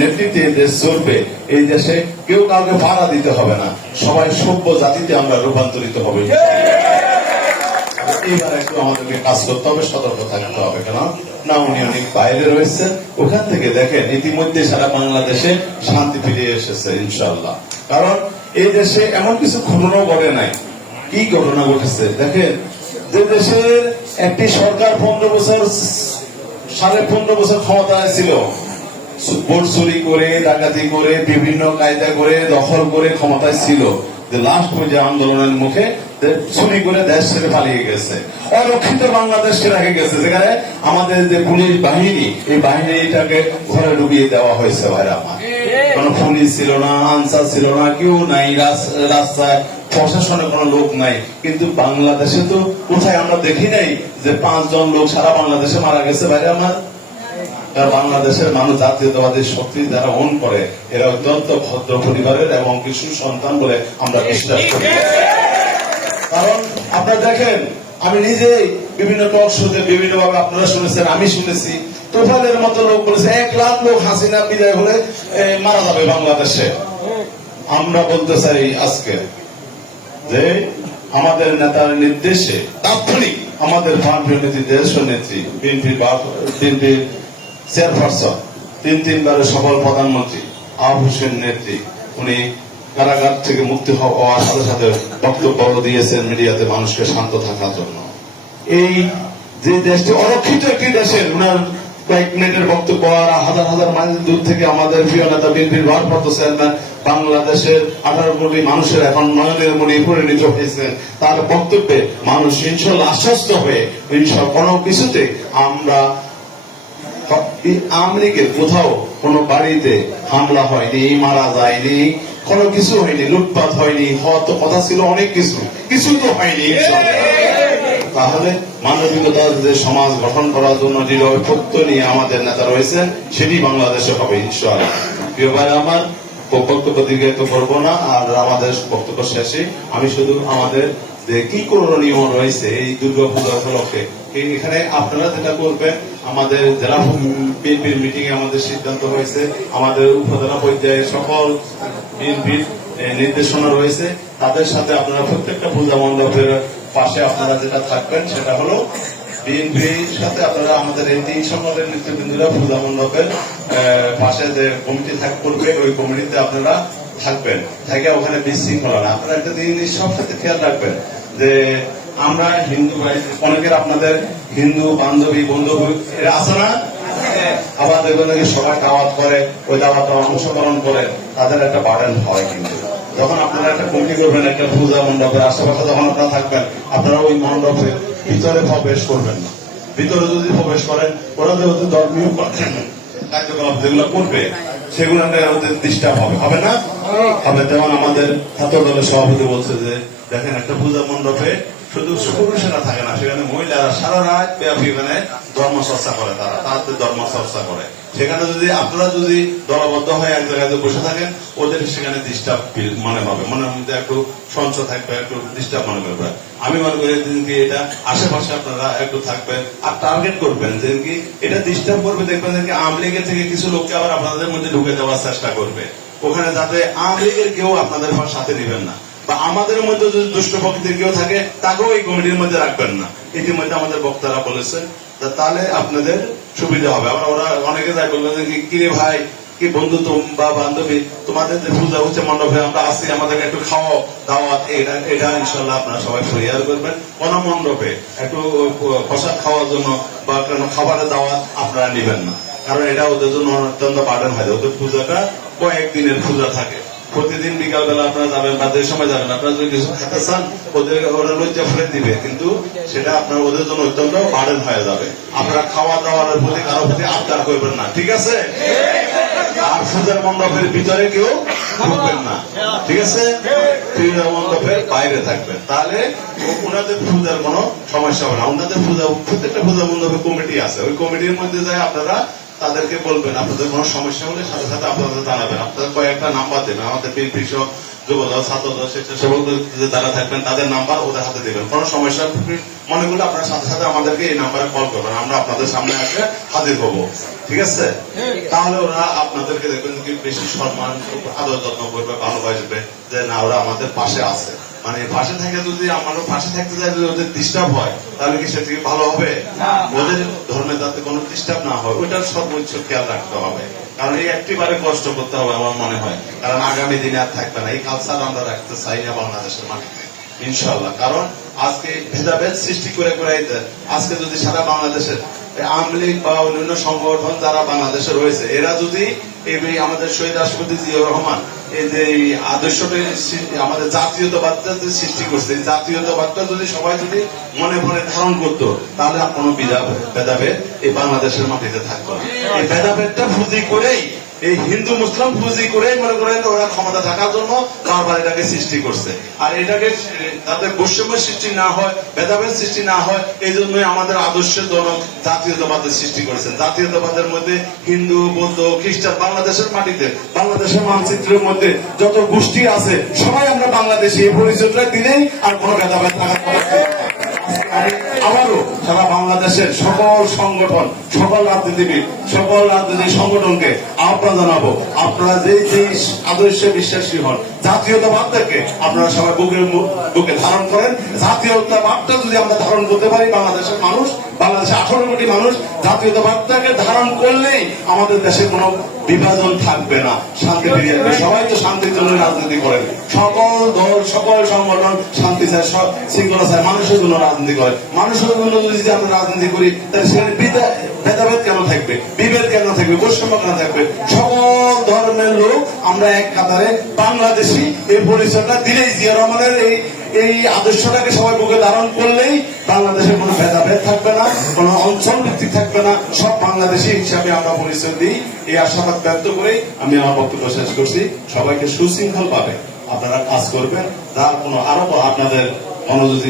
নেতৃত্বে দেশ চলবে, এই দেশে কেউ কাউকে ভাড়া দিতে হবে না। সবাই সভ্য জাতিতে আমরা রূপান্তরিত হবে। শান্তি ফিরে এসেছে ইনশাল্লাহ কারণ এই দেশে এমন কিছু ঘটনা ঘটে নাই। কি ঘটনা ঘটেছে? দেখেন, যে দেশের একটি সরকার পনেরো বছর, সাড়ে পনেরো বছর ক্ষমতায় ছিল ভোট চুরি করে, ডাকাতি করে, বিভিন্ন কায়দা করে, দখল করে ক্ষমতায় ছিল। লাস্ট পর্যায়ে আন্দোলনের মুখে চুরি করে দেশ ছেড়ে পালিয়ে গেছে। অরক্ষিত রেখে গেছে। যেখানে আমাদের যে পুলিশ বাহিনী, এই বাহিনীটাকে ঘরে ডুবিয়ে দেওয়া হয়েছে ভাইরা আমার। কোন পুলিশ ছিল না, আনসার ছিল না, কেউ নাই, রাস- রাস্তায় প্রশাসনে কোনো লোক নাই। কিন্তু বাংলাদেশে তো কোথায় আমরা দেখি নাই যে পাঁচজন লোক সারা বাংলাদেশে মারা গেছে ভাইরা আমার? আর বাংলাদেশের মানুষ, জাতীয়তাবাদী শক্তি যারা অন করে, এরা অত্যন্ত ভদ্র পরিবারের এবং কিছু সন্তান বলে আমরা বিশ্বাস করি। কারণ আপনারা দেখেন, আমি নিজেই বিভিন্ন টক শোতে বিভিন্ন ভাবে আপনারা শুনেছেন, আমি শুনেছি। তোফালের মতো লোক বলেছে, এক লাখ লোক হাসিনা বিদায় হলে মারা যাবে বাংলাদেশে। আমরা বলতে চাই আজকে যে আমাদের নেতার নির্দেশে, তাৎক্ষণিক আমাদের ভারতীয় নেত্রী, দেশ নেত্রী, বিএনপির বিএনপির চেয়ারপারসন, তিন তিনবারের সফল প্রধানমন্ত্রী আবু হোসেন নেত্রী। উনি কারাগার থেকে মুক্তি হওয়ার সাথে সাথে বক্তব্য দিয়েছেন মিডিয়াতে মানুষকে শান্ত থাকার জন্য। এই যে দেশটি, অরক্ষিত একটি দেশের, উনার কয়েক মিনিটের বক্তব্য আর হাজার হাজার মাইল দূর থেকে আমাদের প্রিয় নেতা বিএনপির ভারপ্রাপ্ত চেয়ারম্যান, বাংলাদেশের আঠারো কোটি মানুষের এখন নয়নের মনে পরিণত হয়েছেন তার বক্তব্যে মানুষ ইনশাল্লাহ আশ্বস্ত হয়ে, ইনশাল্লাহ কোনো কিছুতে আমরা আওয়ামী কোথাও কোনো বাড়িতে হামলা হয়নি, মারা যায়নি, কোনো কিছু হয়নি, লুটপাট হয়নি হওয়ার তো কথা ছিল অনেক কিছু কিছু তো হয়নি তাহলে মানবিকতার যে সমাজ গঠন করার জন্য প্রত্যয় নিয়ে আমাদের নেতা রয়েছেন, সেটি বাংলাদেশে হবে, ইনশাআল্লাহ। প্রিয় ভাই, আমার বক্তব্য দীর্ঘায়িত করব না, আর আমাদের বক্তব্য শেষে আমি শুধু আমাদের কি করণীয় রয়েছে, এই দুর্গা পূজা উপলক্ষে এখানে আপনারা যেটা করবেন, আমাদের জেলা বিএনপির মিটিং এ আমাদের সিদ্ধান্ত হয়েছে, আমাদের উপজেলা পর্যায়ে সকল বিএনপির নির্দেশনা রয়েছে, তাদের সাথে আপনারা প্রত্যেকটা পূজা মণ্ডপের পাশে আপনারা যেটা থাকবেন, সেটা হলো বিএনপির সাথে আপনারা আমাদের এই তিন সকলের নেতৃবৃন্দরা পূজা মণ্ডপের পাশে যে কমিটি থাক, করবে, ওই কমিটিতে আপনারা থাকবেন। থেকে ওখানে বিশৃঙ্খলা না। আপনারা একটা জিনিস সব সাথে খেয়াল রাখবেন যে আমরা হিন্দু ভাই, অনেকের আপনাদের হিন্দু বান্ধবী, বন্ধু, এরা আছে না? আবার দেখবেন নাকি সবাই দাওয়াত করে, ওই দাওয়াতে অংশগ্রহণ করে, তাদের একটা বার্ডেন হয় কিন্তু। যখন আপনারা একটা কমিটি করবেন, একটা পূজা মণ্ডপের আশেপাশে যখন আপনারা থাকবেন, আপনারা ওই মণ্ডপের ভিতরে প্রবেশ করবেন না। ভিতরে যদি প্রবেশ করেন, ওরা যেহেতু ধর্মীয় কার্যকলাপ যেগুলো করবে সেগুলো আমাদের ডিস্টার্ব হবে হবে না? হবে যেমন আমাদের ছাত্র দলের সভাপতি বলছে যে দেখেন একটা পূজা মণ্ডপে শুধু পুরুষেরা থাকে না, সেখানে মহিলারা সারা রাত ব্যাপী এখানে ধর্ম চর্চা করে তারা তাদের ধর্ম চর্চা করে। সেখানে যদি আপনারা যদি দলবদ্ধ হয়ে এক জায়গায় বসে থাকেন, ওদের সেখানে ডিস্টার্ব মনে হবে মনের মধ্যে একটু সঞ্চয় থাকবে, একটু ডিস্টার্ব মনে করবে আমি মনে করি দিনকে এটা আশেপাশে আপনারা একটু থাকবেন আর টার্গেট করবেন যে কি এটা ডিস্টার্ব করবে, দেখবেন যে কি আওয়ামী থেকে কিছু লোককে আবার আপনাদের মধ্যে ঢুকে দেওয়ার চেষ্টা করবে। ওখানে যাতে আওয়ামী লীগের কেউ আপনাদের সাথে নেবেন না। বা আমাদের মধ্যে যদি দুষ্ট প্রকৃতির কেউ থাকে, তাকেও এই কমিটির মধ্যে রাখবেন না। ইতিমধ্যে আমাদের বক্তারা বলেছেন তা তাহলে আপনাদের সুবিধা হবে। আবার ওরা অনেকে যাই বলবেন যে, কি- কিরে ভাই, কি বন্ধু তুম বা বান্ধবী? তোমাদের যে পূজা হচ্ছে, মণ্ডপে আমরা আসছি আমাদেরকে একটু খাওয়াও, দাওয়াত, এটা এটা ইনশাল্লাহ আপনারা সবাই পরিহার করবেন। কোন মণ্ডপে একটু প্রসাদ খাওয়ার জন্য বা কোনো খাবারের দাওয়াত আপনারা নেবেন না। কারণ এটা ওদের জন্য অত্যন্ত বার্ডেন হয় ওদের পূজাটা কয়েকদিনের পূজা থাকে। প্রতিদিন বিকাল বেলা আপনারা যাবেন বা যে সময় যাবেন, আপনারা যদি কিছু খেতে চান, ওদের ওরা লজ্জা ফেলে দিবে। কিন্তু সেটা আপনার ওদের জন্য অত্যন্ত বার্ডেন হয়ে যাবে। আপনারা খাওয়া দাওয়ার প্রতি কারও প্রতি আবদার করবেন না, ঠিক আছে? আর পূজার মণ্ডপের ভিতরে কেউ ঢুকবেন না, ঠিক আছে? পূজা মণ্ডপের বাইরে থাকবেন। তাহলে ওনাদের পূজার কোনো সমস্যা হবে না। ওনাদের পূজা প্রত্যেকটা পূজা মণ্ডপে কমিটি আছে। ওই কমিটির মধ্যে যায় আপনারা তাদেরকে বলবেন, আপনাদের কোনো সমস্যা হলে সাথে সাথে আপনাদের জানাবেন। আপনাদের কয়েকটা নাম্বার দেবেন, আমাদের বিএনপি যুবদল, ছাত্রদল, স্বেচ্ছাসেবক দল যারা থাকবেন, তাদের নাম্বার ওদের হাতে দেবেন। কোনো সমস্যা মনে করলে আপনার সাথে সাথে আমাদেরকে এই নাম্বারে কল করবেন, আমরা আপনাদের সামনে এসে হাজির হব। ঠিক আছে? তাহলে ওরা আপনাদেরকে দেখবেন কি বেশি সম্মান আদর যত্ন করবে, ভালোবাসবে যে না ওরা আমাদের পাশে আছে। মানে পাশে থেকে যদি আমারও পাশে থাকতে যায় যদি ওদের ডিস্টার্ব হয় তাহলে কি সেটা ভালো হবে? ওদের ধর্মে যাতে কোনো ডিস্টার্ব না হয় ওইটার সর্বোচ্চ খেয়াল রাখতে হবে। কারণ এই একটিবারে কষ্ট করতে হবে আমার মনে হয়। কারণ আগামী দিনে আর থাকবে না। এই কালচার আমরা রাখতে চাই না বাংলাদেশের মাটিতে ইনশাল্লাহ কারণ আজকে ভেদাভেদ সৃষ্টি করে করে আজকে যদি সারা বাংলাদেশের আওয়ামী লীগ বা অন্যান্য সংগঠন যারা বাংলাদেশে রয়েছে এরা যদি এই আমাদের শহীদ রাষ্ট্রপতি জিয়াউর রহমান এই যে আদর্শটা আমাদের জাতীয়তাবাদটা যে সৃষ্টি করছে জাতীয়তাবাদটা যদি সবাই যদি মনে মনে ধারণ করতো, তাহলে কোনো বিধা- ভেদাভেদ এই বাংলাদেশের মাটিতে থাকতো না। এই ভেদাভেদটা পুঁজি করেই এই হিন্দু মুসলিম পুঁজি করেই মনে করেন ওরা ক্ষমতা থাকার জন্য বারবার এটাকে সৃষ্টি করছে। আর এটাকে যাতে বৈষম্য সৃষ্টি না হয়, ভেদাভেদ সৃষ্টি না হয়, এই জন্যই আমাদের আদর্শের জনক জাতীয়তাবাদের সৃষ্টি করেছেন। জাতীয়তাবাদের মধ্যে হিন্দু, বৌদ্ধ, খ্রিস্টান বাংলাদেশের মাটিতে, বাংলাদেশের মানচিত্রের মধ্যে যত গোষ্ঠী আছে, সবাই আমরা বাংলাদেশি, এই পরিচয়টা দিলেই আর কোনো ভেদাভেদ থাকার আবারও সারা বাংলাদেশের সকল সংগঠন, সকল রাজনীতিবিদ, সকল রাজনৈতিক সংগঠনকে আহ্বান জানাব, আপনারা যে আদর্শে বিশ্বাসী হন, জাতীয়তাবাদটাকে আপনারা সবাই বুকের বুকে ধারণ করেন। জাতীয়তাবাদটা যদি আমরা ধারণ করতে পারি, বাংলাদেশের মানুষ, বাংলাদেশের আঠারো কোটি মানুষ, জাতীয়তাবাদটাকে ধারণ করলেই আমাদের দেশে কোনো বিভাজন থাকবে না, শান্তি ফিরিয়ে আসবে। সবাই তো শান্তির জন্য রাজনীতি করেন। সকল দল, সকল সংগঠন শান্তি চায় সব শৃঙ্খলা চায়, মানুষের জন্য রাজনীতি করে। মানুষের জন্য যদি আমরা রাজনীতি করি, তাহলে সেখানে ভেদাভেদ কেন থাকবে? বিভেদ কেন থাকবে? বৈষম্য কেন থাকবে? সকল ধর্মের লোক আমরা এক কাতারে বাংলাদেশি। এই পরিচয়টা দিলেই জিয়া রহমানের এই এই আদর্শটাকে সবাই বুকে ধারণ করলেই বাংলাদেশের কোনো ভেদাভেদ থাকবে না, কোনো অঞ্চল ভিত্তিক থাকবে না। সব বাংলাদেশি হিসাবে আমরা পরিচয় দিই। এই আশাবাদ ব্যক্ত করে আমি আমার বক্তব্য শেষ করছি। সবাইকে সুশৃঙ্খল পাবে আপনারা কাজ করবেন। তার কোনো আরও আপনাদের মনোযোগী